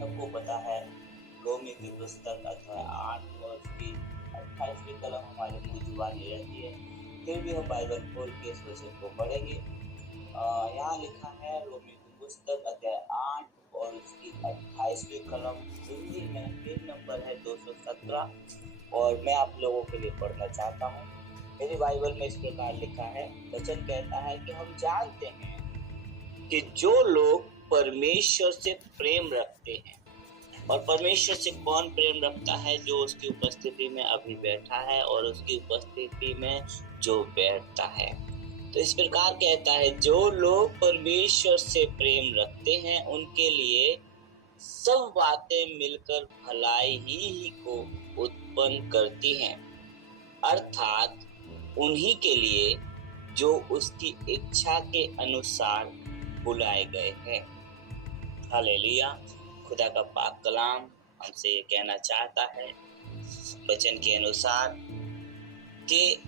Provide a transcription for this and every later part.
सबको पता है रोमी की पुस्तक अध्याय 8 और उसकी 28वीं कलम हमारे मुंह जुबानी रहती है। फिर भी हम बाइबल खोल के इस वचन को पढ़ेंगे। यहाँ लिखा है रोमी की पुस्तक अध्याय 8 और उसकी 28वीं कलम। हिंदी में पेज नंबर है 217 और मैं आप लोगों के लिए पढ़ना चाहता हूँ। मेरी बाइबल में इस प्रकार लिखा है, वचन कहता है कि हम जानते हैं कि जो लोग परमेश्वर से प्रेम रखते हैं, और परमेश्वर से कौन प्रेम रखता है? जो उसकी उपस्थिति में अभी बैठा है और उसकी उपस्थिति में जो बैठता है। तो इस प्रकार कहता है, जो लोग परमेश्वर से प्रेम रखते हैं उनके लिए सब बातें मिलकर भलाई ही को उत्पन्न करती हैं, अर्थात उन्हीं के लिए जो उसकी इच्छा के अनुसार बुलाए गए हैं। हालेलुया। खुदा का पाक कलाम हमसे ये कहना चाहता है वचन के अनुसार कि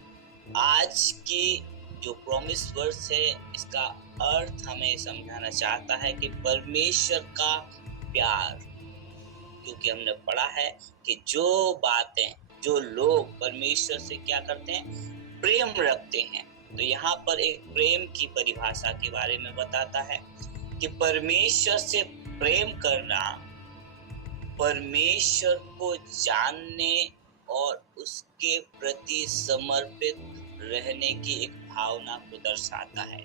आज की जो प्रॉमिस वर्स है, इसका अर्थ हमें समझाना चाहता है कि परमेश्वर का प्यार। क्योंकि हमने पढ़ा है कि जो बातें, जो लोग परमेश्वर से क्या करते हैं? प्रेम रखते हैं। तो यहाँ पर एक प्रेम की परिभाषा के बारे में बताता है कि परमेश्वर से प्रेम करना परमेश्वर को जानने और उसके प्रति समर्पित रहने की एक भावना को दर्शाता है।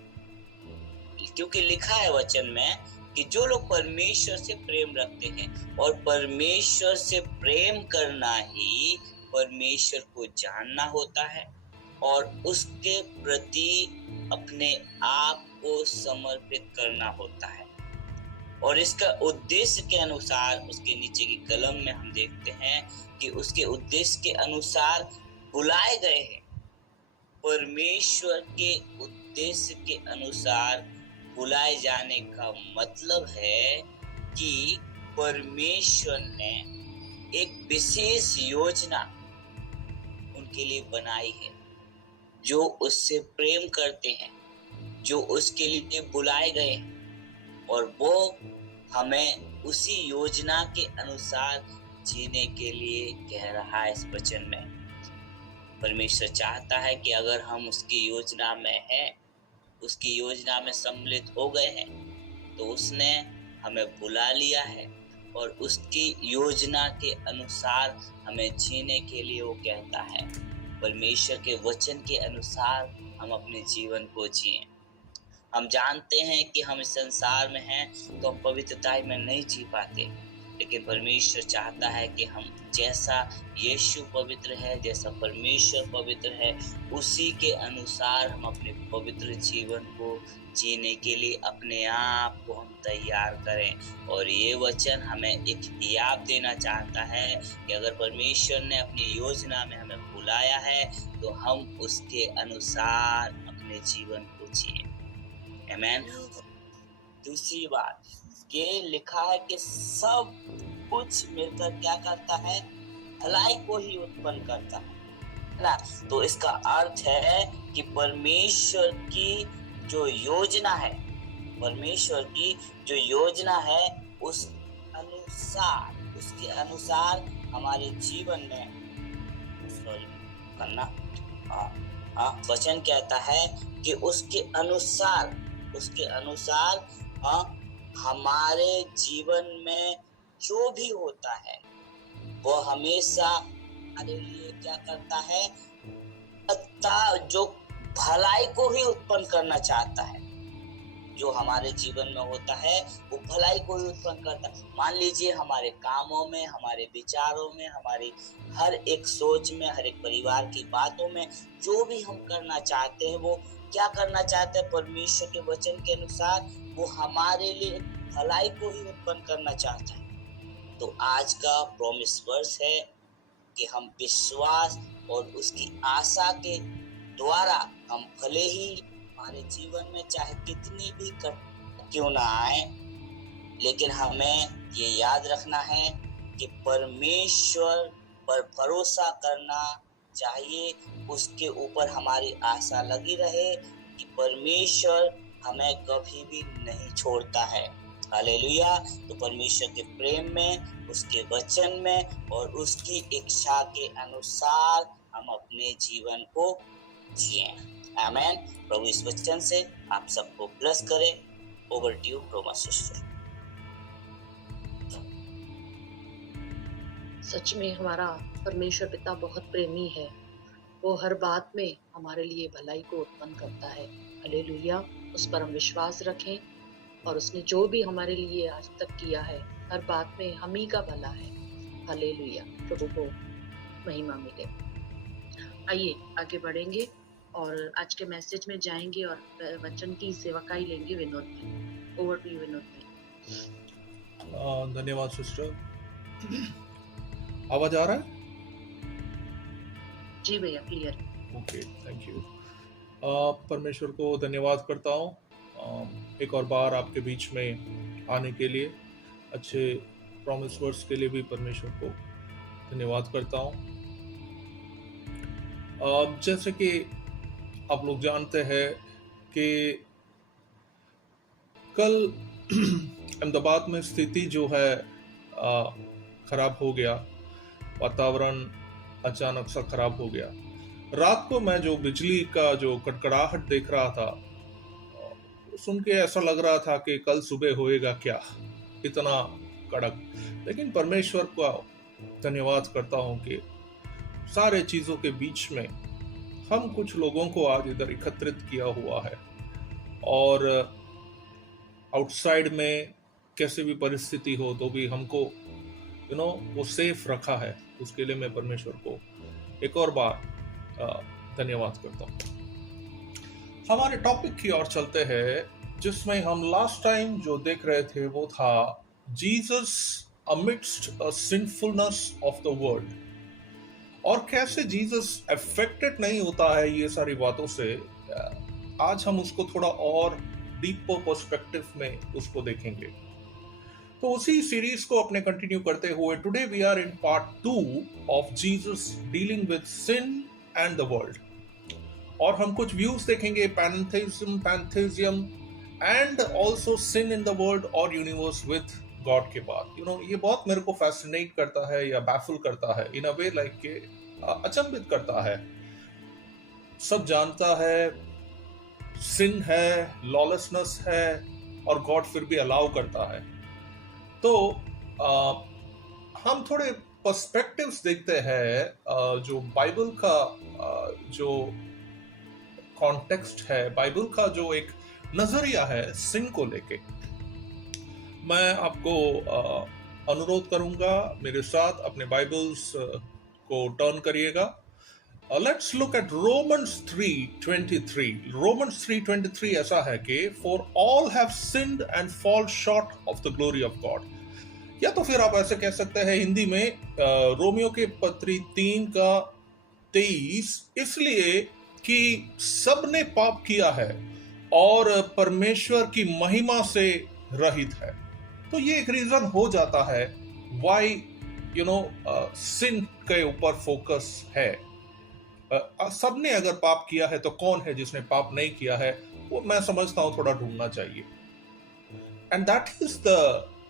क्योंकि लिखा है वचन में कि जो लोग परमेश्वर से प्रेम रखते हैं, और परमेश्वर से प्रेम करना ही परमेश्वर को जानना होता है और उसके प्रति अपने आप को समर्पित करना होता है। और इसका उद्देश्य के अनुसार उसके नीचे की कलम में हम देखते हैं कि उसके उद्देश्य के अनुसार बुलाए गए हैं। परमेश्वर के उद्देश्य के अनुसार बुलाए जाने का मतलब है कि परमेश्वर ने एक विशेष योजना उनके लिए बनाई है। जो उससे प्रेम करते हैं, जो उसके लिए बुलाए गए हैं, और वो हमें उसी योजना के अनुसार जीने के लिए कह रहा है। इस वचन में परमेश्वर चाहता है कि अगर हम उसकी योजना में हैं, उसकी योजना में सम्मिलित हो गए हैं, तो उसने हमें बुला लिया है और उसकी योजना के अनुसार हमें जीने के लिए वो कहता है। परमेश्वर के वचन के अनुसार हम अपने जीवन को जिएं। हम जानते हैं कि हम इस संसार में हैं तो हम पवित्रता में नहीं जी पाते, लेकिन परमेश्वर चाहता है कि हम जैसा यीशु पवित्र है, जैसा परमेश्वर पवित्र है, उसी के अनुसार हम अपने पवित्र जीवन को जीने के लिए अपने आप को हम तैयार करें। और ये वचन हमें एक याद देना चाहता है कि अगर परमेश्वर ने अपनी योजना में हमें बुलाया है तो हम उसके अनुसार अपने जीवन को जिए। आमीन। दूसरी बात ये लिखा है कि सब कुछ मिलकर क्या करता है? भलाई को ही उत्पन्न करता है ना। तो इसका अर्थ है कि परमेश्वर की जो योजना है, परमेश्वर की जो योजना है उसके अनुसार हमारे जीवन में करना। वचन कहता है कि उसके अनुसार हमारे जीवन में जो भी होता है वो हमेशा हमारे लिए क्या करता है? जो भलाई को ही उत्पन्न करना चाहता है। जो हमारे जीवन में होता है वो भलाई को ही उत्पन्न करता है। मान लीजिए हमारे कामों में, हमारे विचारों में, हमारी हर एक सोच में, हर एक परिवार की बातों में जो भी हम करना चाहते हैं, वो क्या करना चाहते हैं? परमेश्वर के वचन के अनुसार वो हमारे लिए भलाई को ही उत्पन्न करना चाहता है। तो आज का प्रॉमिस वर्स है कि हम विश्वास और उसकी आशा के द्वारा हम भले ही हमारे जीवन में चाहे कितनी भी कठिनाई क्यों ना आए, लेकिन हमें ये याद रखना है कि परमेश्वर पर भरोसा करना चाहिए। उसके ऊपर हमारी आशा लगी रहे कि परमेश्वर हमें कभी भी नहीं छोड़ता है। हालेलुया। तो परमेश्वर के प्रेम में, उसके वचन में और उसकी इच्छा के अनुसार हम अपने जीवन को जिए। आमेन। प्रभु इस वचन से आप सबको ब्लेस करे। Over to you Roma sister. सच में हमारा परमेश्वर पिता बहुत प्रेमी है। वो हर बात में हमारे लिए भलाई को उत्पन्न करता है। हालेलुया। उस पर हम विश्वास रखें और उसने जो भी हमारे लिए आज तक किया है, हर बात में हम ही का भला है। हालेलुया। प्रभु को महिमा मिले। आइए आगे बढ़ेंगे और आज के मैसेज में जाएंगे और वचन की सेवकाई लेंगे विनोद भाई। ओवर टू यू विनोद भाई। धन्यवाद सिस्टर। आवाज आ रहा है? जी भैया, क्लियर। Okay, thank you. परमेश्वर को धन्यवाद करता हूँ एक और बार आपके बीच में आने के लिए। अच्छे प्रॉमिस वर्ड्स के लिए भी परमेश्वर को धन्यवाद करता हूँ। जैसे कि आप लोग जानते हैं कि कल अहमदाबाद में स्थिति जो है खराब हो गया, वातावरण अचानक सा खराब हो गया। रात को मैं जो बिजली का जो कड़कड़ाहट देख रहा था, सुन के ऐसा लग रहा था कि कल सुबह होएगा क्या, इतना कड़क। लेकिन परमेश्वर का धन्यवाद करता हूं कि सारे चीजों के बीच में हम कुछ लोगों को आज इधर एकत्रित किया हुआ है और आउटसाइड में कैसे भी परिस्थिति हो तो भी हमको वो सेफ रखा है। उसके लिए मैं परमेश्वर को एक और बार धन्यवाद करता हूँ। हमारे टॉपिक की ओर चलते हैं, जिसमें हम लास्ट टाइम जो देख रहे थे वो था Jesus amidst a sinfulness of the world, और कैसे जीसस अफेक्टेड नहीं होता है ये सारी बातों से। आज हम उसको थोड़ा और डीपर पर्सपेक्टिव में उसको देखेंगे। तो उसी सीरीज को अपने कंटिन्यू करते हुए today we are in part 2 of Jesus dealing with sin and the world, और हम कुछ व्यूज देखेंगे, pantheism and also sin in the world और यूनिवर्स विद गॉड के बाद। ये बहुत मेरे को फैसिनेट करता है या बैफुल करता है इन अ वे, लाइक के अचंभित करता है। सब जानता है सिन है, लॉलेसनेस है, और गॉड फिर भी अलाउ करता है। तो हम थोड़े पर्सपेक्टिव्स देखते हैं, जो बाइबल का जो कॉन्टेक्स्ट है, बाइबल का जो एक नजरिया है सिन को लेके। मैं आपको अनुरोध करूंगा मेरे साथ अपने बाइबल्स को टर्न करिएगा। Let's look at Romans 3:23। Romans 3:23 ऐसा है कि for all have sinned and fall short of the glory of God. या तो फिर आप ऐसे कह सकते हैं हिंदी में, रोमियो के पत्री 3:23, इसलिए कि सबने पाप किया है और परमेश्वर की महिमा से रहित है। तो ये एक रीजन हो जाता है व्हाई सिन के ऊपर फोकस है। सबने अगर पाप किया है तो कौन है जिसने पाप नहीं किया है, वो मैं समझता हूं थोड़ा ढूंढना चाहिए। And that is the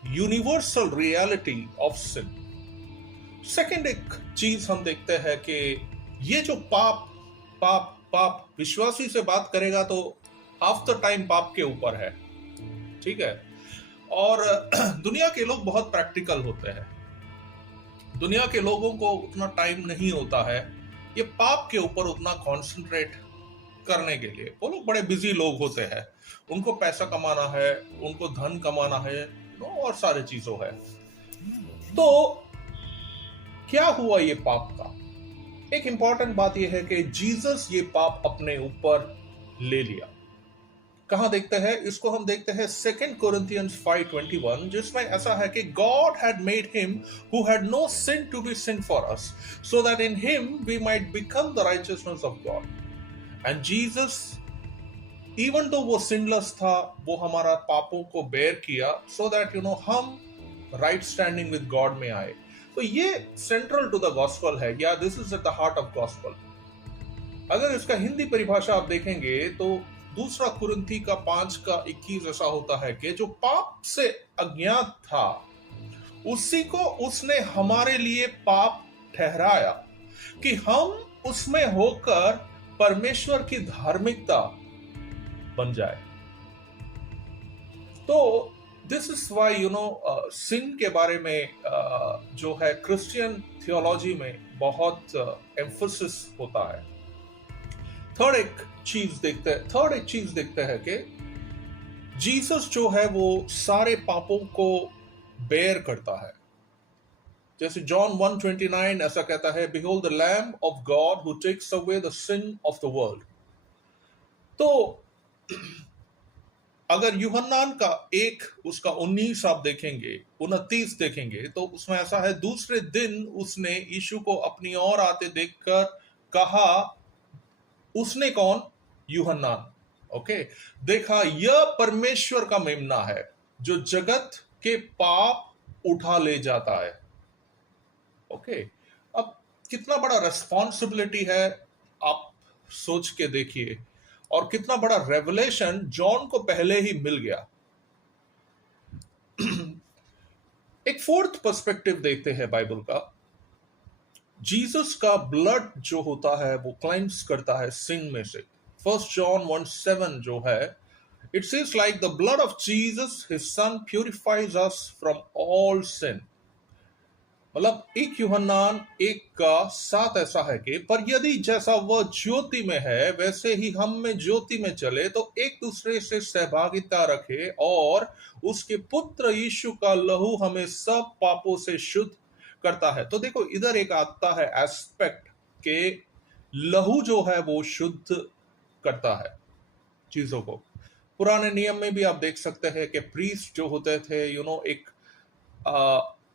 universal reality of sin. Second एक चीज हम देखते हैं कि ये जो पाप पाप पाप विश्वासी से बात करेगा तो हाफ द टाइम पाप के ऊपर है, ठीक है। और दुनिया के लोग बहुत प्रैक्टिकल होते हैं, दुनिया के लोगों को उतना टाइम नहीं होता है ये पाप के ऊपर उतना कॉन्सेंट्रेट करने के लिए। वो लोग बड़े बिजी लोग होते हैं, उनको पैसा कमाना है, उनको धन कमाना है, और सारे चीजों है। तो क्या हुआ ये पाप का? एक इंपॉर्टेंट बात यह है कि जीसस ये पाप अपने ऊपर ले लिया। कहां देखते हैं इसको? हम देखते हैं 2 Corinthians 5:21, जिसमें ऐसा है कि God had made him who had no sin to be sin for us, so that in him we might become the righteousness of God. And Jesus, even though वो sinless था, वो हमारा पापों को बेयर किया, so that हम right standing with God में आए। तो ये central to the gospel है, या this is at the heart of gospel। अगर इसका हिंदी परिभाषा आप देखेंगे तो दूसरा कुरिन्थी का 5:21 ऐसा होता है कि जो पाप से अज्ञात था उसी को उसने हमारे लिए पाप ठहराया कि हम उसमें होकर परमेश्वर की धार्मिकता बन जाए। तो दिस इज वाई सिन के बारे में जो है क्रिश्चियन थियोलॉजी में बहुत एम्फोसिस होता है। थर्ड एक चीज देखते हैं कि जीसस जो है वो सारे पापों को बेयर करता है। जैसे जॉन 1:29 ऐसा कहता है, behold the lamb of God who takes away the sin of the world. तो अगर यूहन्नान का 1 उसका 19 आप देखेंगे, 29 देखेंगे, तो उसमें ऐसा है, दूसरे दिन उसने यीशु को अपनी ओर आते देखकर कहा, उसने कौन? यूहन्नान। ओके, देखा यह परमेश्वर का मेमना है जो जगत के पाप उठा ले जाता है। ओके, अब कितना बड़ा रेस्पॉन्सिबिलिटी है आप सोच के देखिए, और कितना बड़ा रेवलेशन जॉन को पहले ही मिल गया। एक फोर्थ पर्सपेक्टिव देखते हैं बाइबल का। जीसस का ब्लड जो होता है वो क्लेंस करता है सिन में से। 1 John 1:7 जो है, it says like the blood of Jesus his son purifies us from all sin. मतलब 1 यूहन्नान 1:7 ऐसा है कि पर यदि जैसा वह ज्योति में है वैसे ही हम में ज्योति में चले तो एक दूसरे से सहभागिता रखे, और उसके पुत्र यीशु का लहू हमें सब पापों से शुद्ध करता है। तो देखो इधर एक आता है एस्पेक्ट के लहू जो है वो शुद्ध करता है चीजों को। पुराने नियम में भी आप देख सकते हैं कि प्रीस्ट जो होते थे एक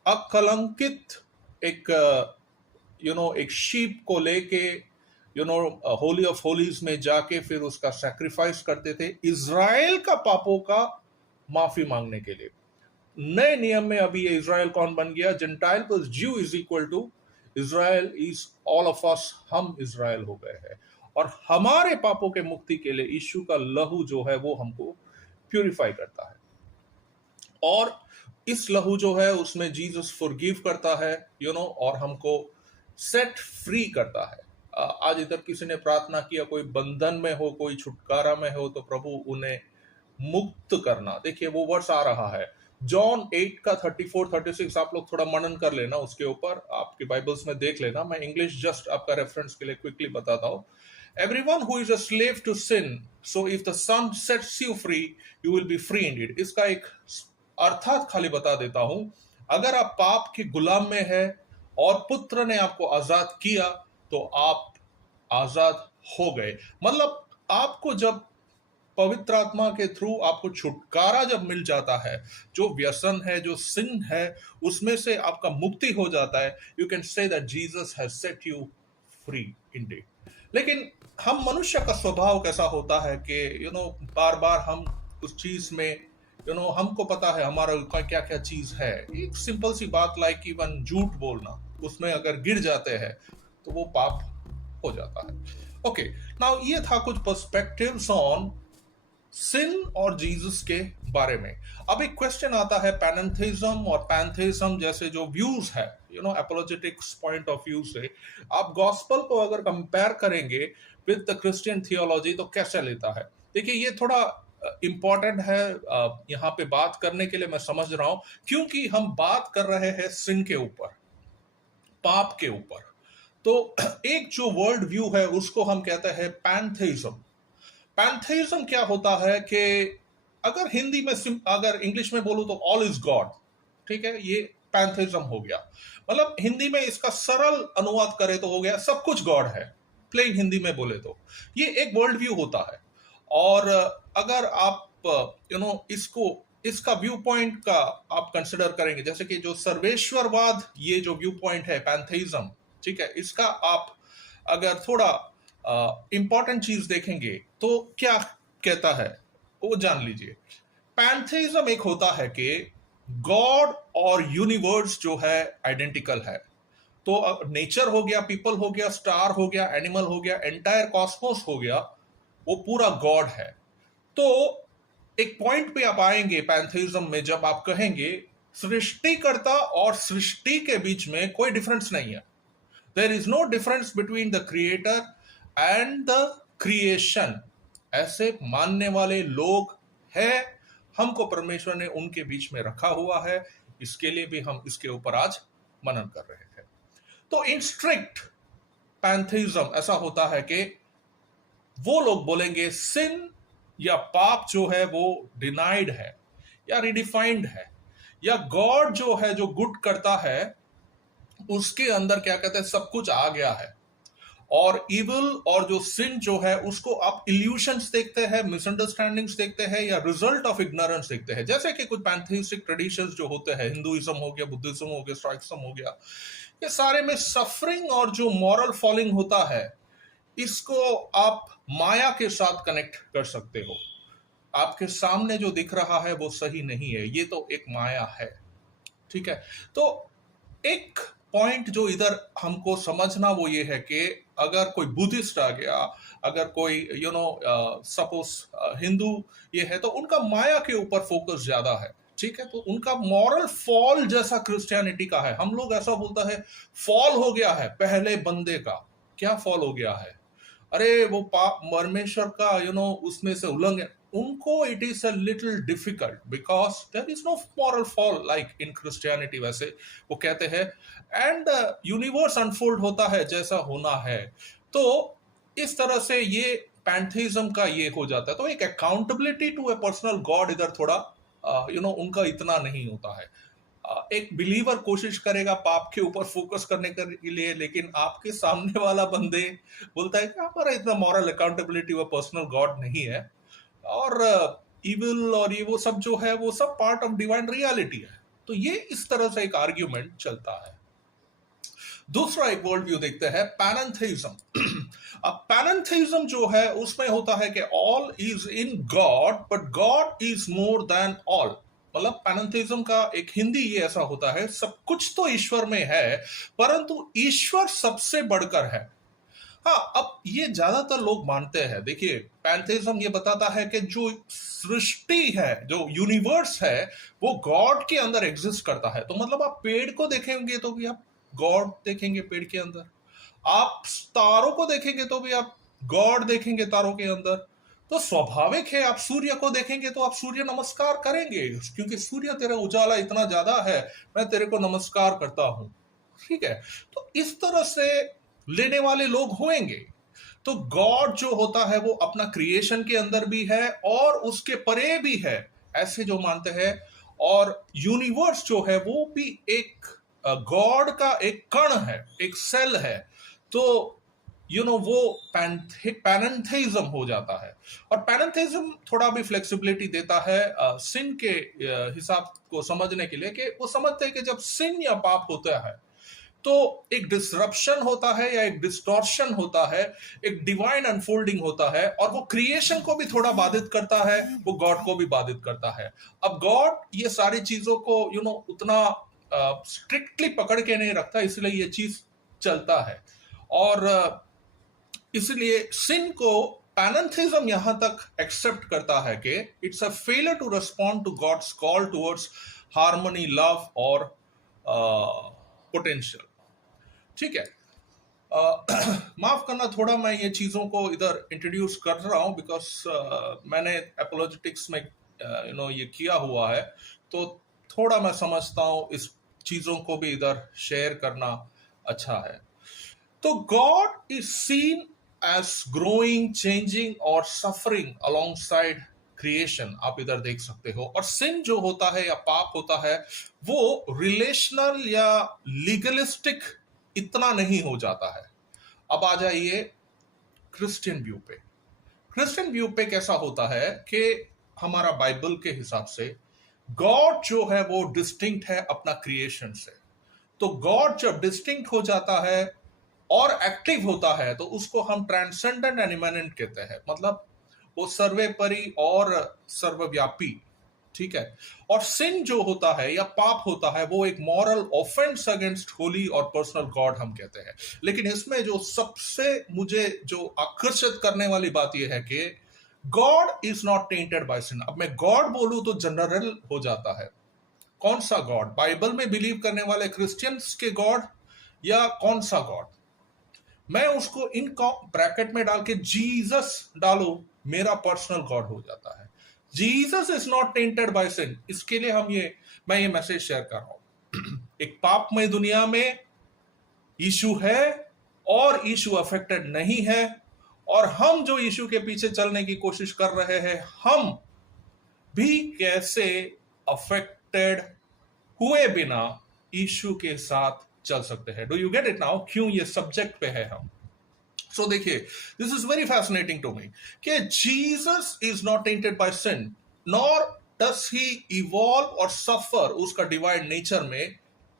अकलंकित एक शीप को लेके होली ऑफ होलीज में जाके फिर उसका सैक्रिफाइस करते थे इजराइल का पापों का माफी मांगने के लिए। नए नियम में अभी ये इजराइल कौन बन गया? Gentile plus Jew is equal to Israel is all of us. हम इजराइल हो गए हैं, और हमारे पापों के मुक्ति के लिए यीशु का लहू जो है वो हमको प्यूरिफाई करता है, और इस लहू जो है उसमें जीसस फॉरगिव करता है और हमको सेट फ्री करता है। आज इधर किसी ने प्रार्थना किया, कोई बंधन में हो, कोई छुटकारा में हो, तो प्रभु उन्हें मुक्त करना। देखिए वो वर्ष आ रहा है जॉन 8:34-36। आप लोग थोड़ा मनन कर लेना उसके ऊपर, आपके बाइबल्स में देख लेना। मैं इंग्लिश जस्ट आपका रेफरेंस के लिए क्विकली बताता हूँ। Everyone who is a slave to sin, so if the Son sets you free, you will be free indeed। इसका एक अर्थात खाली बता देता हूं, अगर आप पाप के गुलाम में है और पुत्र ने आपको आजाद किया तो आप आजाद हो गए। मतलब आपको जब पवित्र आत्मा के थ्रू आपको छुटकारा जब मिल जाता है, जो व्यसन है, जो सिन है, उसमें से आपका मुक्ति हो जाता है, you can say that Jesus has set you free Indeed. लेकिन हम मनुष्य का स्वभाव कैसा होता है कि बार बार हम उस चीज में हमको पता है हमारा क्या क्या चीज है। एक सिंपल सी बात लाइक इवन झूठ बोलना, उसमें अगर गिर जाते हैं तो वो पाप हो जाता है। ओके, नाउ ये था कुछ पर्सपेक्टिव्स ऑन सिन और जीसस के बारे में। अब एक क्वेश्चन आता है पैनेंथेइज्म और पैंथेइज्म जैसे जो व्यूज है एपोलोजेटिक्स पॉइंट ऑफ व्यू से, आप गॉस्पल को अगर कंपेयर करेंगे विद द क्रिश्चियन थियोलॉजी तो कैसे लेता है। देखिए ये थोड़ा इंपॉर्टेंट है यहाँ पे बात करने के लिए, मैं समझ रहा हूं, क्योंकि हम बात कर रहे हैं सिन के ऊपर, पाप के ऊपर। तो एक जो वर्ल्ड व्यू है उसको हम कहते हैं पैंथेइज्म। पैंथेइज्म क्या होता है कि अगर हिंदी में अगर इंग्लिश में बोलूं तो ऑल इज गॉड, ठीक है, ये पैंथेइज्म हो गया। मतलब हिंदी में इसका सरल अनुवाद करें तो हो गया सब कुछ गॉड है, प्लेन हिंदी में बोले तो ये एक वर्ल्ड व्यू होता है। और अगर आप इसका व्यू पॉइंट का आप कंसिडर करेंगे, जैसे कि जो सर्वेश्वरवाद, ये जो व्यू पॉइंट है पैंथेइज्म, ठीक है, इसका आप अगर थोड़ा इंपॉर्टेंट चीज देखेंगे तो क्या कहता है वो जान लीजिए। पैंथेइज्म एक होता है कि गॉड और यूनिवर्स जो है आइडेंटिकल है। तो नेचर हो गया, पीपल हो गया, स्टार हो गया, एनिमल हो गया, एंटायर कॉस्मोस हो गया, वो पूरा गॉड है। तो एक पॉइंट पे आप आएंगे पैंथेइज्म में जब आप कहेंगे सृष्टिकर्ता और सृष्टि के बीच में कोई डिफरेंस नहीं है। There is no difference between the creator and the creation. ऐसे मानने वाले लोग हैं, हमको परमेश्वर ने उनके बीच में रखा हुआ है, इसके लिए भी हम इसके ऊपर आज मनन कर रहे हैं। तो इन स्ट्रिक्ट पैंथेइज्म ऐसा होता है कि वो लोग बोलेंगे सिन या पाप जो है वो डिनाइड है या रिडिफाइंड है, या गॉड जो है जो गुड करता है उसके अंदर क्या कहते हैं सब कुछ आ गया है, और इविल और जो सिन जो है उसको आप इल्यूशंस देखते हैं, मिसअंडरस्टैंडिंग्स देखते हैं, या रिजल्ट ऑफ इग्नोरेंस देखते हैं। जैसे कि कुछ पैंथेइस्टिक ट्रेडिशंस जो होते हैं, हिंदुइज्म हो गया, बुद्धिज्म हो गया, स्टोइसिज्म हो गया, ये सारे में सफरिंग और जो मॉरल फॉलिंग होता है इसको आप माया के साथ कनेक्ट कर सकते हो। आपके सामने जो दिख रहा है वो सही नहीं है, ये तो एक माया है, ठीक है। तो एक पॉइंट जो इधर हमको समझना वो ये है कि अगर कोई बुद्धिस्ट आ गया, अगर कोई सपोज हिंदू ये है, तो उनका माया के ऊपर फोकस ज्यादा है, ठीक है। तो उनका मॉरल फॉल जैसा क्रिश्चियनिटी का है। हम लोग ऐसा बोलता है फॉल हो गया है पहले बंदे का। क्या फॉल हो गया है? अरे वो पाप परमेश्वर का उसमें से उल्लंघन। उनको it is a little difficult because there is no moral fall like in Christianity. वैसे वो कहते हैं एंड यूनिवर्स अनफोल्ड होता है जैसा होना है। तो इस तरह से ये पैंथेइज्म का ये हो जाता है। तो एक accountability to a personal God इधर थोड़ा उनका इतना नहीं होता है। एक बिलीवर कोशिश करेगा पाप के ऊपर फोकस करने के लिए, लेकिन आपके सामने वाला बंदे बोलता है कि हमारा इतना मॉरल अकाउंटेबिलिटी व पर्सनल गॉड नहीं है, और इविल और ये वो सब जो है वो सब पार्ट ऑफ डिवाइन रियलिटी है। तो ये इस तरह से एक आर्ग्यूमेंट चलता है। दूसरा एक वर्ल्ड व्यू देखते हैं पैनेंथेइज्म। अब पैनेंथेइज्म जो है उसमें होता है कि all is in God but God is more than all. मतलब पैनेंथेइज्म का एक हिंदी ये ऐसा होता है, सब कुछ तो ईश्वर में है परंतु ईश्वर सबसे बढ़कर है। हाँ, अब ये ज्यादातर लोग मानते हैं। देखिए पैंथेइज्म ये बताता है कि जो सृष्टि है, जो यूनिवर्स है, वो गॉड के अंदर एग्जिस्ट करता है। तो मतलब आप पेड़ को देखेंगे तो भी आप गॉड देखेंगे पेड़ के अंदर, आप तारों को देखेंगे तो भी आप गॉड देखेंगे तारों के अंदर। तो स्वाभाविक है आप सूर्य को देखेंगे तो आप सूर्य नमस्कार करेंगे, क्योंकि सूर्य तेरा उजाला इतना ज्यादा है, मैं तेरे को नमस्कार करता हूं, ठीक है। तो इस तरह से लेने वाले लोग होंगे। तो गॉड जो होता है वो अपना क्रिएशन के अंदर भी है और उसके परे भी है, ऐसे जो मानते हैं। और यूनिवर्स जो है वो भी एक गॉड का एक कण है, एक सेल है। तो वो पैनेंथेइज्म हो जाता है। और पैनेंथेइज्म थोड़ा भी फ्लेक्सिबिलिटी देता है सिन के हिसाब को समझने के लिए, कि वो समझते हैं कि जब सिन या पाप होता है तो एक डिसरप्शन होता है या एक डिस्टॉर्शन होता है, एक डिवाइन अनफोल्डिंग होता है, और वो क्रिएशन को भी थोड़ा बाधित करता है, वो गॉड को भी बाधित करता है। अब गॉड ये सारी चीजों को उतना स्ट्रिक्टली पकड़ के नहीं रखता, इसलिए ये चीज चलता है। और इसलिए सिन को पैनेंथेइज्म यहां तक एक्सेप्ट करता है कि it's a failure to respond to God's call towards harmony, love और पोटेंशियल, ठीक है। माफ करना थोड़ा मैं ये चीजों को इधर इंट्रोड्यूस कर रहा हूं बिकॉज मैंने एपोलोजेटिक्स में ये किया हुआ है, तो थोड़ा मैं समझता हूं इस चीजों को भी इधर शेयर करना अच्छा है। तो God is seen as growing, changing और सफरिंग अलोंगसाइड क्रिएशन, आप इधर देख सकते हो। और सिन जो होता है या पाप होता है वो रिलेशनल या लीगलिस्टिक इतना नहीं हो जाता है। अब आ जाइए क्रिश्चियन व्यू पे। क्रिश्चियन व्यू पे कैसा होता है कि हमारा बाइबल के हिसाब से गॉड जो है वो डिस्टिंक्ट है अपना क्रिएशन से। तो गॉड जब डिस्टिंक्ट हो जाता है और एक्टिव होता है तो उसको हम ट्रांसेंडेंट एंड इमैनेंट कहते हैं। मतलब वो सर्वोपरि और सर्वव्यापी, ठीक है। और सिन जो होता है या पाप होता है वो एक मॉरल ऑफेंस अगेंस्ट होली और पर्सनल गॉड हम कहते हैं। लेकिन इसमें जो सबसे मुझे जो आकर्षित करने वाली बात यह है कि God is not tainted by sin. अब मैं गॉड बोलूं तो जनरल हो जाता है। कौन सा गॉड? बाइबल में बिलीव करने वाले क्रिश्चियंस के गॉड, या कौन सा गॉड? मैं उसको इन ब्रैकेट में डाल के जीसस डालू, मेरा पर्सनल गॉड हो जाता है। Jesus is not tainted by sin, इसके लिए मैं ये मैसेज शेयर कर रहा हूं। एक पापमय दुनिया में यीशु है और यीशु अफेक्टेड नहीं है, और हम जो यीशु के पीछे चलने की कोशिश कर रहे हैं, हम भी कैसे अफेक्टेड हुए बिना यीशु के साथ चल सकते हैं। Do you get it now? क्यों ये सब्जेक्ट पे है हम? सो देखिए, this is very fascinating to me कि Jesus is not tainted by sin, nor does he evolve और सफर उसका डिवाइन नेचर में,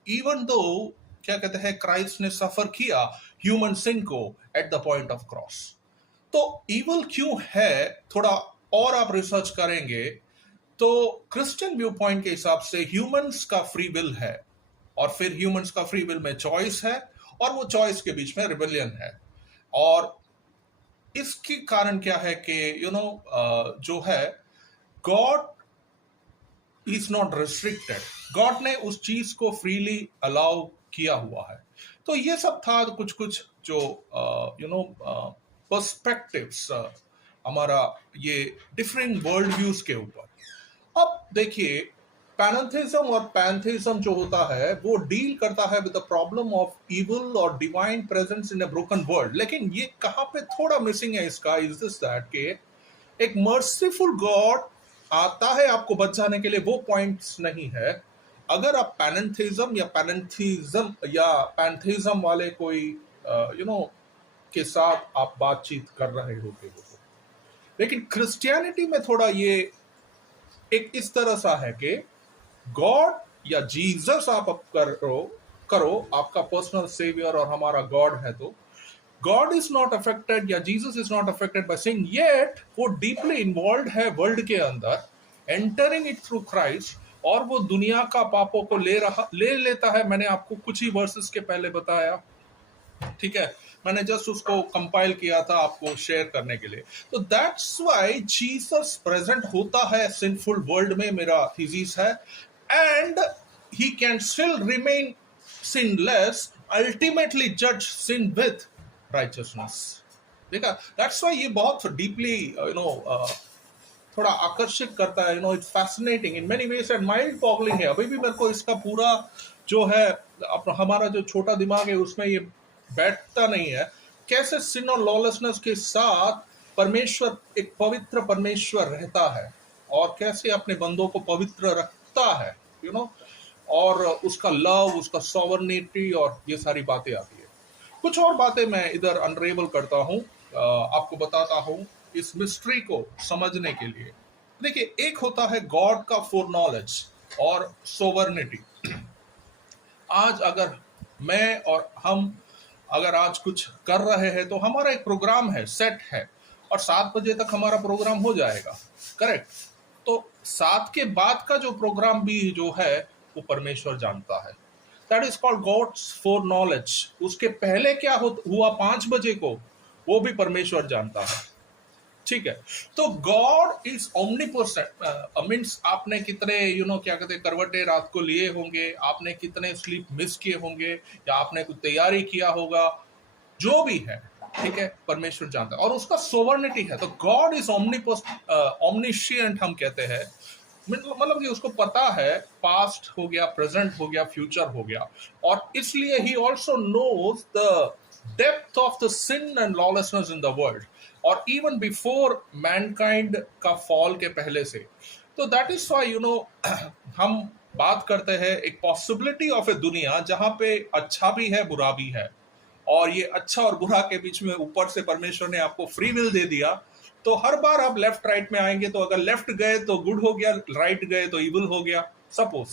इवन दो क्या कहते हैं, क्राइस्ट ने सफर किया ह्यूमन सिन को at the point of cross. तो इवल क्यों है, थोड़ा और आप रिसर्च करेंगे तो क्रिश्चियन व्यू पॉइंट के हिसाब से ह्यूमंस का फ्री विल है, और फिर ह्यूमंस का फ्री विल में चॉइस है, और वो चॉइस के बीच में रिबेलियन है। और इसकी कारण क्या है कि जो है, God is not restricted. God ने उस चीज को फ्रीली अलाउ किया हुआ है। तो ये सब था कुछ कुछ जो पर्सपेक्टिव्स हमारा ये डिफरेंट वर्ल्ड व्यूज के ऊपर। अब देखिए, पैनेथेइज्म और पैंथेइज्म जो होता है वो डील करता है with the problem of evil और divine presence in a broken world. लेकिन ये कहां पे थोड़ा मिसिंग है इसका, इज दिस दैट के एक मर्सीफुल गॉड आता है आपको बचाने के लिए, वो पॉइंट्स नहीं है। अगर आप पैनेथेइज्म या पैंथेइज्म वाले कोई के साथ आप बातचीत कर रहे होते हो, लेकिन क्रिश्चियनिटी में थोड़ा ये एक इस तरह सा है कि गॉड या जीसस आप करो आपका पर्सनल सेवियर और हमारा गॉड है, तो गॉड इज नॉट अफेक्टेड या Jesus is not affected by sin, yet वो डीपली इन्वॉल्व है वर्ल्ड के अंदर, एंटरिंग इट थ्रू क्राइस्ट, और वो दुनिया का पापों को ले लेता है। मैंने आपको कुछ ही वर्सेस के पहले बताया, ठीक है, मैंने जस्ट उसको कंपाइल किया था आपको शेयर करने के लिए। तो दैट्स व्हाई जीसस प्रेजेंट होता है सिंफुल वर्ल्ड में, मेरा थीसिस है, and he can still remain sinless, ultimately जज सिन विथ राइचियसनेस। देखा, दैट्स व्हाई ये बहुत डीपली थोड़ा आकर्षित करता है, it's fascinating in many ways and mind boggling है। अभी भी मेरे को इसका पूरा जो है हमारा जो छोटा दिमाग है उसमें ये बैठता नहीं है, कैसे सिन और लॉलेसनेस के साथ परमेश्वर, एक पवित्र परमेश्वर रहता है, और कैसे अपने बंदों को पवित्र रखता है, और उसका लव, उसका सॉवरनिटी, और ये सारी बातें आती है। कुछ और बातें मैं इधर अनरेबल करता हूं, आपको बताता हूं इस मिस्ट्री को समझने के लिए। देखिए, एक होता है गॉड का फोर नॉलेज और सोवर्निटी। आज अगर मैं और हम अगर आज कुछ कर रहे हैं तो हमारा एक प्रोग्राम है, सेट है, और 7 बजे तक हमारा प्रोग्राम हो जाएगा, करेक्ट? तो 7 के बाद का जो प्रोग्राम भी जो है वो परमेश्वर जानता है। That is called God's foreknowledge. उसके पहले क्या हुआ 5 बजे को, वो भी परमेश्वर जानता है, ठीक है? तो गॉड इज ओमनीपोटेंट, मींस आपने कितने क्या कहते हैं करवटे रात को लिए होंगे, आपने कितने स्लीप मिस किए होंगे, या आपने कुछ तैयारी किया होगा, जो भी है, ठीक है, परमेश्वर जानता है, और उसका सोवर्निटी है। तो गॉड इज ओमनिशिएंट हम कहते हैं, मतलब कि उसको पता है पास्ट हो गया, प्रेजेंट हो गया, फ्यूचर हो गया, और इसलिए ही also knows the depth of the sin and lawlessness in the world, और इवन बिफोर मैनकाइंड का फॉल के पहले से। तो दैट इज व्हाई हम बात करते हैं एक पॉसिबिलिटी ऑफ ए दुनिया जहां पे अच्छा भी है, बुरा भी है, और ये अच्छा और बुरा के बीच में ऊपर से परमेश्वर ने आपको फ्री विल दे दिया। तो हर बार आप लेफ्ट राइट में आएंगे, तो अगर लेफ्ट गए तो गुड हो गया, राइट गए तो इविल हो गया, सपोज,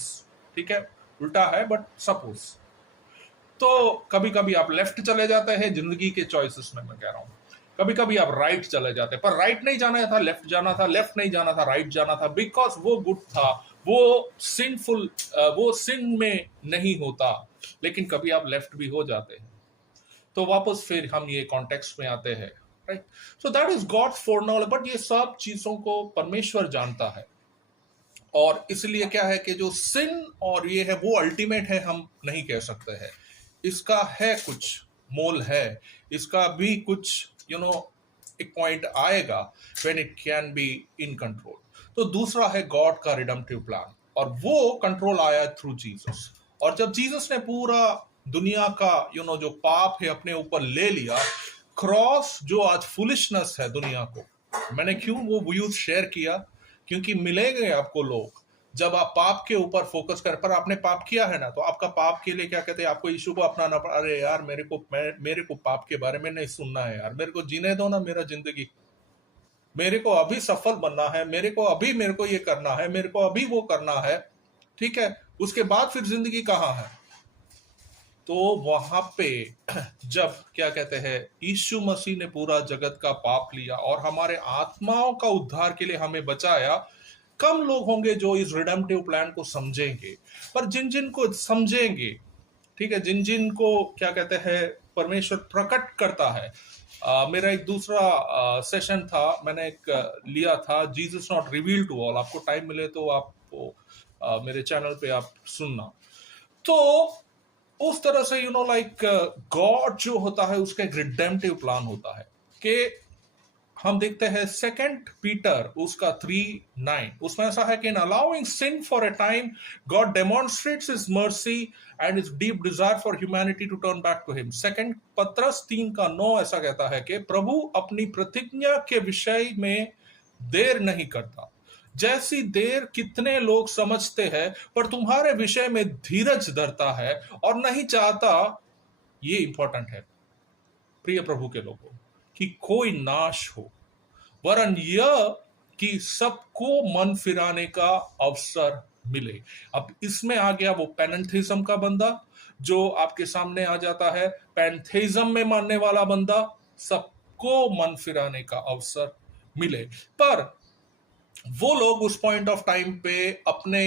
ठीक है, उल्टा है बट सपोज। तो कभी कभी आप लेफ्ट चले जाते हैं जिंदगी के चॉइसेस में, मैं कह रहा हूं, कभी कभी आप राइट चले जाते हैं, पर राइट नहीं जाना था, लेफ्ट जाना था, लेफ्ट नहीं जाना था, राइट जाना था, बिकॉज वो गुड था, वो सिंफुल, वो सिन में नहीं होता। लेकिन कभी आप लेफ्ट भी हो जाते हैं, तो वापस फिर हम ये कॉन्टेक्स्ट में आते हैं, right? So that is God for knowledge. But ये सब चीजों को परमेश्वर जानता है, और इसलिए क्या है कि जो सिन और ये है वो अल्टीमेट है हम नहीं कह सकते हैं। इसका है कुछ मोल है, इसका भी कुछ एक पॉइंट आएगा when it can be in control. तो दूसरा है गॉड का रिडम्पटिव प्लान, और वो कंट्रोल आया थ्रू जीसस। और जब जीसस ने पूरा दुनिया का जो पाप है अपने ऊपर ले लिया, क्रॉस जो आज फुलिशनेस है दुनिया को, मैंने क्यों वो व्यूज शेयर किया, क्योंकि मिलेंगे आपको लोग जब आप पाप के ऊपर फोकस कर, पर आपने पाप किया है ना, तो आपका पाप के लिए क्या कहते हैं, आपको यीशु को अपनाना पड़ा। अरे यार मेरे को पाप के बारे में नहीं सुनना है यार, मेरे को जीने दो ना मेरा जिंदगी, मेरे को अभी सफल बनना है, मेरे को ये करना है, मेरे को अभी वो करना है, ठीक है, उसके बाद फिर जिंदगी कहाँ है। तो वहां पे जब क्या कहते हैं यीशु मसीह ने पूरा जगत का पाप लिया और हमारे आत्माओं का उद्धार के लिए हमें बचाया, कम लोग होंगे जो इस रिडेम्पटिव प्लान को समझेंगे। पर जिन जिन को समझेंगे, ठीक है, जिन जिन को क्या कहते हैं परमेश्वर प्रकट करता है। मेरा एक दूसरा सेशन था, मैंने एक लिया था Jesus not reveal to all. आपको टाइम मिले तो आप मेरे चैनल पे आप सुनना। तो उस तरह से लाइक गॉड जो होता है उसका एक रिडेम्पटिव प्लान होता है कि हम देखते हैं 2 पीटर उसका 3:9, उसमें ऐसा है कि in allowing sin for a time God demonstrates his mercy and his deep desire for humanity to turn back to him. 2 पत्रस 3:9 ऐसा कहता है कि प्रभु अपनी प्रतिज्ञा के विषय में देर नहीं करता, जैसी देर कितने लोग समझते हैं, पर तुम्हारे विषय में धीरज धरता है और नहीं चाहता, ये इंपॉर्टेंट है प्रिय प्रभु के लोगों, कि कोई नाश हो, वरन यह कि सबको मन फिराने का अवसर मिले। अब इसमें आ गया वो पैंथेइज्म का बंदा जो आपके सामने आ जाता है, पैंथेइज्म में मानने वाला बंदा, सबको मन फिराने का अवसर मिले। पर वो लोग उस पॉइंट ऑफ टाइम पे अपने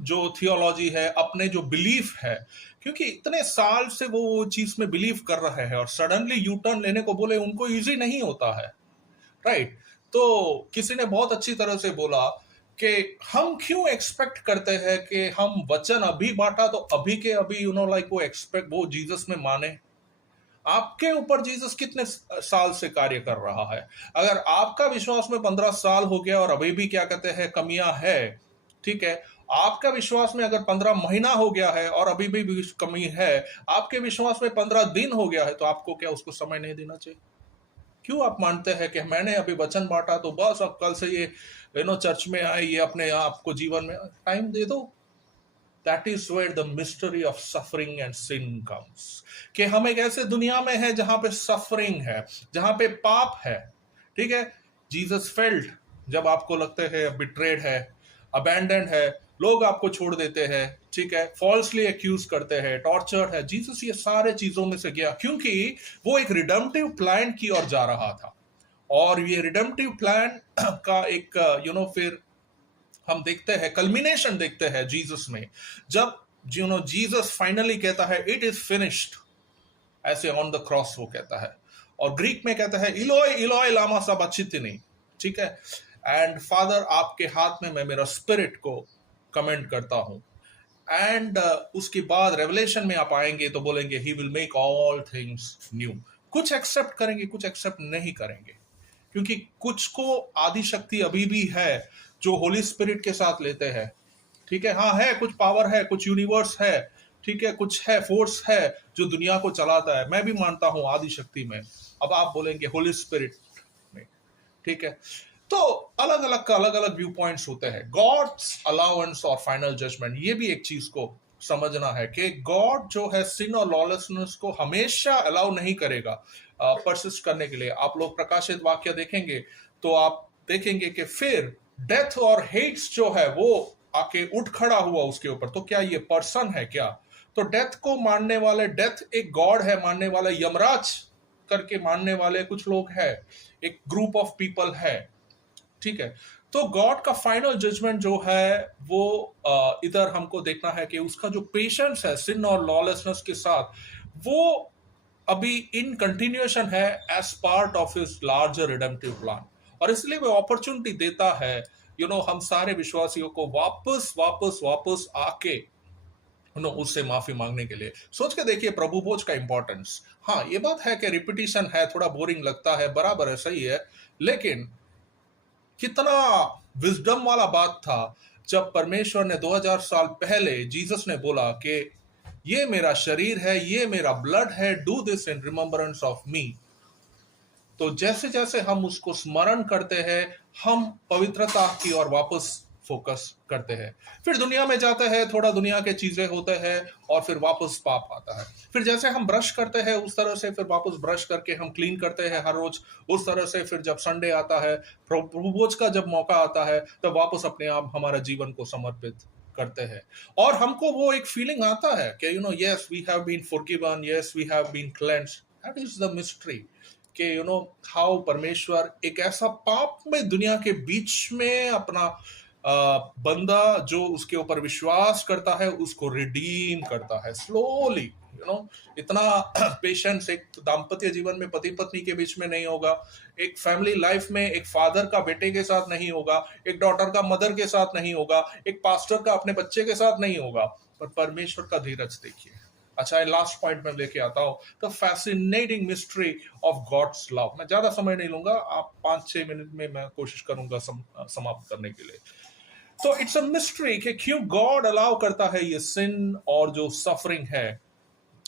जो थियोलॉजी है, अपने जो बिलीफ है, क्योंकि इतने साल से वो चीज में बिलीव कर रहे हैं और सडनली यू टर्न लेने को बोले, उनको इजी नहीं होता है, राइट? तो किसी ने बहुत अच्छी तरह से बोला कि हम क्यों एक्सपेक्ट करते हैं कि हम वचन अभी बांटा तो अभी के अभी लाइक वो जीसस में माने। आपके ऊपर जीसस कितने साल से कार्य कर रहा है? अगर आपका विश्वास में 15 साल हो गया और अभी भी क्या कहते हैं कमियां है, ठीक है, आपका विश्वास में अगर 15 महीना हो गया है और अभी भी कमी है, आपके विश्वास में 15 दिन हो गया है, तो आपको क्या उसको समय नहीं देना चाहिए? क्यों आप मानते हैं कि मैंने अभी वचन बांटा तो बस अब कल से ये चर्च में आए, ये अपने आप को जीवन में टाइम दे दो? That is where the mystery of suffering and sin comes. कि हम एक ऐसे दुनिया में है जहां पे सफरिंग है, जहां पे पाप है, ठीक है। जीसस फेल्ड, जब आपको लगता है बिट्रेड है, अबैंडन है, लोग आपको छोड़ देते हैं, ठीक है, फॉल्सली एक्यूज करते हैं, टॉर्चर है, जीसस ये सारे चीजों में से गया क्योंकि वो एक रिडेम्पटिव प्लान की ओर जा रहा था। और ये रिडेम्पटिव प्लान का एक फिर हम देखते हैं कल्मिनेशन देखते हैं जीसस में, जब जीसस फाइनली कहता है इट इज फिनिश्ड, ऐसे ऑन द क्रॉस वो कहता है, और ग्रीक में कहता है इलोय इलोय लामा सबक्थिनी, ठीक है, एंड फादर आपके हाथ में मैं मेरा स्पिरिट को कमेंट करता हूं। एंड उसके बाद रेवलेशन में आप आएंगे तो बोलेंगे he will make all things new. कुछ एक्सेप्ट करेंगे, कुछ एक्सेप्ट नहीं करेंगे, क्योंकि कुछ को आदि शक्ति अभी भी है जो होली स्पिरिट के साथ लेते हैं, ठीक है, हाँ है, कुछ पावर है, कुछ यूनिवर्स है, ठीक है, कुछ है, फोर्स है जो दुनिया को चलाता है, मैं भी मानता हूं आदि शक्ति में। अब आप बोलेंगे होली स्पिरिट में, ठीक है। तो अलग अलग का अलग अलग व्यू पॉइंट्स होते हैं। गॉड्स अलाउंस और फाइनल जजमेंट, ये भी एक चीज को समझना है कि गॉड जो है सिन और लॉलेसनेस को हमेशा अलाउ नहीं करेगा परसिस्ट करने के लिए। आप लोग प्रकाशित वाक्य देखेंगे तो आप देखेंगे कि फिर डेथ और हेट्स जो है वो आके उठ खड़ा हुआ उसके ऊपर। तो क्या ये पर्सन है क्या? तो डेथ को मानने वाले, डेथ एक गॉड है मानने वाले, यमराज करके मानने वाले कुछ लोग हैं, एक ग्रुप ऑफ पीपल है, ठीक है। तो गॉड का फाइनल जजमेंट जो है वो इधर हमको देखना है कि उसका जो पेशेंस है सिन और लॉलेसनेस के साथ, वो अभी इन कंटिन्यूएशन है as part of his larger redemptive plan, और इसलिए वो अपॉर्चुनिटी देता है हम सारे विश्वासियों को वापस वापस वापस आके उससे माफी मांगने के लिए। सोच के देखिए प्रभु भोज का इंपॉर्टेंस। हाँ, ये बात है कि रिपीटिशन है, थोड़ा बोरिंग लगता है, बराबर है, सही है, लेकिन कितना विजडम वाला बात था जब परमेश्वर ने 2000 साल पहले जीसस ने बोला कि ये मेरा शरीर है, ये मेरा ब्लड है, do this in remembrance of me. तो जैसे जैसे हम उसको स्मरण करते हैं, हम पवित्रता की ओर वापस फोकस करते हैं। फिर दुनिया में जाते हैं, थोड़ा दुनिया के चीजें होते हैं, और फिर वापस पाप आता है। फिर जैसे हम ब्रश करते हैं उस तरह से फिर वापस ब्रश करके हम क्लीन करते हैं हर रोज, उस तरह से फिर जब संडे आता है, प्रभु भोज का जब मौका आता है, तब वापस अपने आप हमारा जीवन को समर्पित करते हैं। और हमको वो एक फीलिंग आता है कि yes we have been forgiven, yes we have been cleansed. That is the mystery कि हाउ परमेश्वर एक ऐसा पाप में दुनिया के बीच में अपना बंदा जो उसके ऊपर विश्वास करता है उसको रिडीम करता है स्लोली। इतना पेशेंस एक दाम्पत्य जीवन में पति पत्नी के बीच में नहीं होगा, एक फैमिली लाइफ में एक फादर का बेटे के साथ नहीं होगा, एक डॉटर का मदर के साथ नहीं होगा, एक पास्टर का अपने बच्चे के साथ नहीं होगा, पर परमेश्वर का धीरज देखिए। अच्छा, लास्ट पॉइंट में लेके आता हूं, the fascinating mystery of God's love. मैं ज्यादा समय नहीं लूंगा, आप 5-6 मिनट में मैं कोशिश करूंगा समाप्त करने के लिए। तो इट्स अ मिस्ट्री कि क्यों गॉड अलाउ करता है ये सिन और जो सफरिंग है,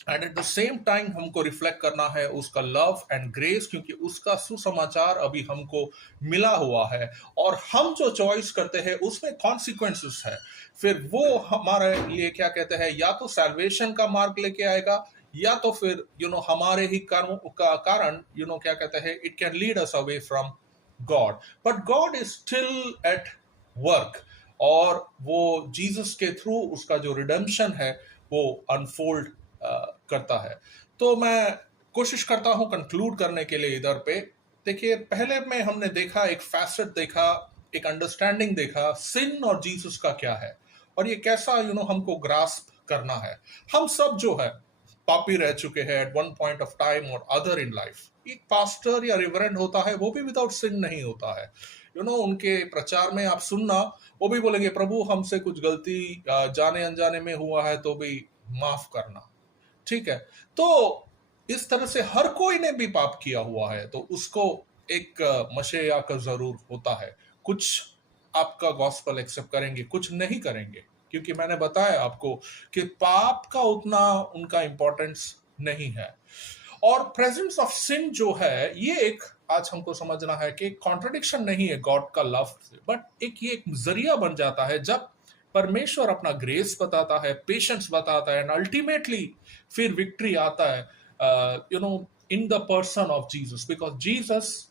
and at the same time हमको रिफ्लेक्ट करना है उसका लव एंड ग्रेस, क्योंकि उसका सुसमाचार अभी हमको मिला हुआ है, और हम जो चॉइस करते हैं उसमें कॉन्सिक्वेंसेस है। फिर वो हमारे लिए क्या कहते हैं, या तो सैल्वेशन का मार्ग लेके आएगा, या तो फिर हमारे ही कर्म का कारण क्या कहते हैं, it can lead us away from God. But God is still at work, और वो जीसस के थ्रू उसका जो रिडेम्पशन है वो अनफोल्ड करता है। तो मैं कोशिश करता हूं कंक्लूड करने के लिए इधर पे। देखिए, पहले में हमने देखा, एक फैसेट देखा, एक अंडरस्टैंडिंग देखा सिन और जीसस का क्या है, और ये कैसा हमको ग्रास्प करना है। हम सब जो है पापी रह चुके हैं at one point of time और अदर इन लाइफ। एक पास्टर या रिवरेंड होता है, वो भी विदाउट सिन नहीं होता है। उनके प्रचार में आप सुनना, वो भी बोलेंगे प्रभु हमसे कुछ गलती जाने अनजाने में हुआ है तो भी माफ करना। ठीक है, तो इस तरह से हर कोई ने भी पाप किया हुआ है, तो उसको एक मशैया का जरूर होता है। कुछ आपका गॉस्पेल एक्सेप्ट करेंगे, कुछ नहीं करेंगे, क्योंकि मैंने बताया आपको कि पाप का उतना उनका इंपॉर्टेंस नहीं है। और प्रेजेंस ऑफ सिन जो है, ये एक आज हमको समझना है कि कॉन्ट्रडिक्शन नहीं है गॉड का लव से, बट ये एक जरिया बन जाता है जब परमेश्वर अपना ग्रेस बताता है, पेशेंस बताता है, एंड अल्टीमेटली फिर विक्ट्री आता है in the person of Jesus, because Jesus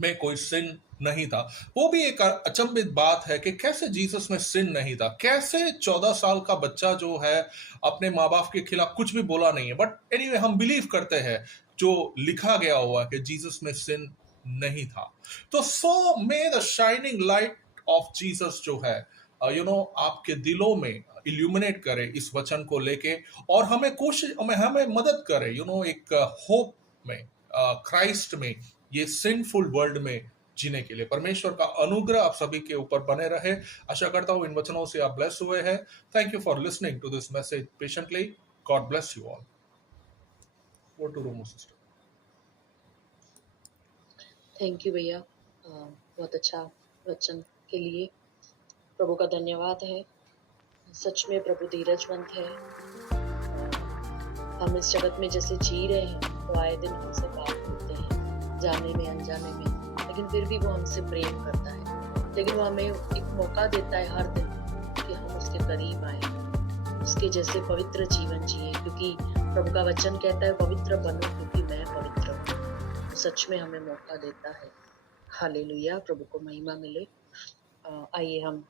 में कोई सिन नहीं था। वो भी एक अचंभित बात है कि कैसे जीसस में सिन नहीं था, कैसे 14 साल का बच्चा जो है अपने माँ बाप के खिलाफ कुछ भी बोला नहीं है, बट एनीवे हम बिलीव करते हैं जो लिखा गया हुआ कि जीसस में सिन नहीं था। तो so may the shining light of Jesus जो है आपके दिलों में इल्यूमिनेट करे इस वचन को लेके, और हमें कोशिश हमें मदद करे एक होप में, क्राइस्ट में, ये सिनफुल वर्ल्ड में जीने के लिए। परमेश्वर का अनुग्रह आप सभी के ऊपर बने रहे। आशा करता हूं इन वचनों से आप ब्लेस हुए हैं। Thank you for listening to this message patiently. God bless you all. Over to Romo sister. Thank you भैया, बहुत अच्छा वचन के लिए प्रभु का धन्यवाद है। सच में प्रभु धीरजवंत है। हम इस जगत में जैसे जी रहे हैं तो आए दिन हमसे बात होते हैं, जाने में अनजाने में, लेकिन फिर भी वो हमसे प्रेम करता है। लेकिन वो हमें एक मौका देता है हर दिन कि हम उसके करीब आए, उसके जैसे पवित्र जीवन जिए, क्योंकि प्रभु का वचन कहता है पवित्र बनो क्योंकि मैं पवित्र हूँ। सच में हमें मौका देता है। हालेलुया, प्रभु को महिमा मिले। आइए हम